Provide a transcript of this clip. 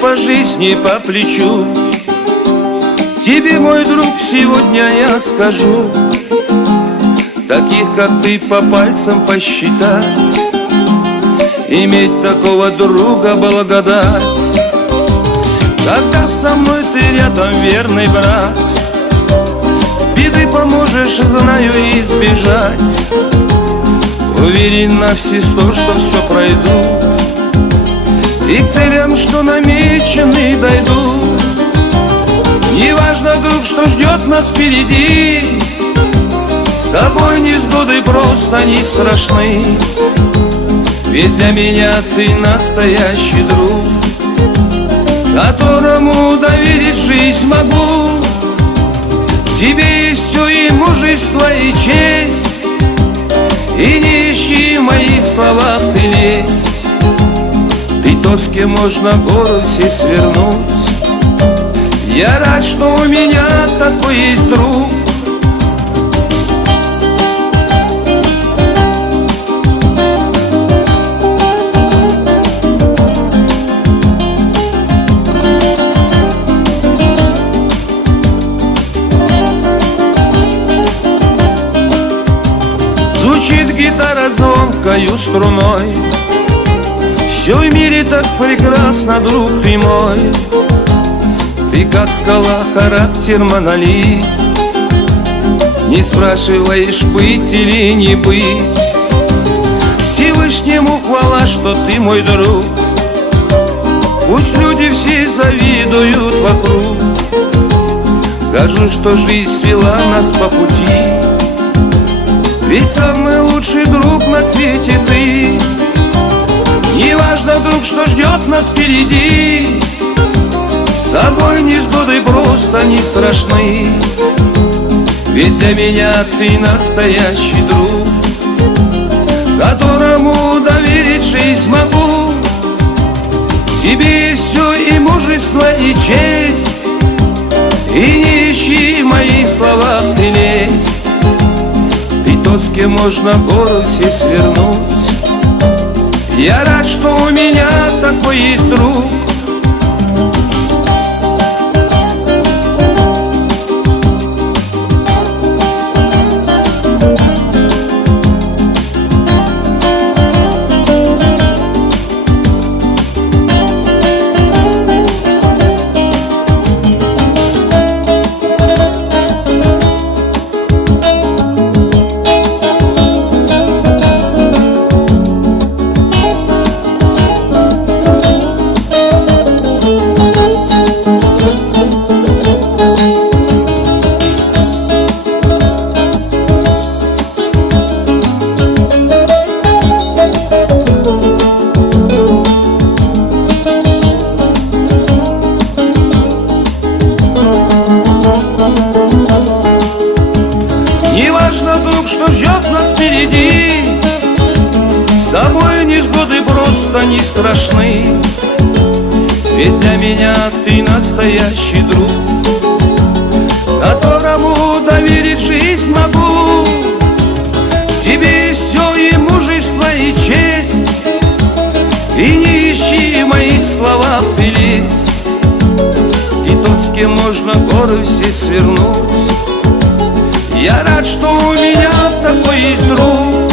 по жизни по плечу. Тебе, мой друг, сегодня я скажу: таких, как ты, по пальцам посчитать. Иметь такого друга благодать. Когда со мной ты рядом, верный брат, беды поможешь, знаю, избежать. Уверен на все сто, что все пройду, и к целям, что намечены, дойду. Неважно, друг, что ждет нас впереди, с тобой невзгоды просто не страшны. Ведь для меня ты настоящий друг, которому доверить жизнь могу. Тебе есть все, и мужество, и честь, и не ищи в моих словах ты лесть. Ты тот, с кем можно горы все свернуть. Я рад, что у меня такой есть друг. Звучит гитара звонкою струной. Все в мире так прекрасно, друг ты мой. Ты как скала, характер монолит. Не спрашиваешь, быть или не быть. Всевышнему хвала, что ты мой друг. Пусть люди все завидуют вокруг. Скажу, что жизнь свела нас по пути. Ведь самый лучший друг на свете ты. Неважно, друг, что ждет нас впереди, с тобой невзгоды просто не страшны. Ведь для меня ты настоящий друг, которому доверить жизнь могу. Тебе есть все, и мужество, и честь, и не ищи в моих словах ты лесть. Ты тот, с кем можно горы все свернуть. Я рад, что у меня такой есть друг. Неважно, друг, что ждет нас впереди, с тобой невзгоды просто не страшны. Ведь для меня ты настоящий друг, которому доверить жизнь могу. Тебе есть все, и мужество, и честь, и не ищи в моих словах ты лезь. Ты тот, с кем можно горы все свернуть. Я рад, что у меня такой есть друг.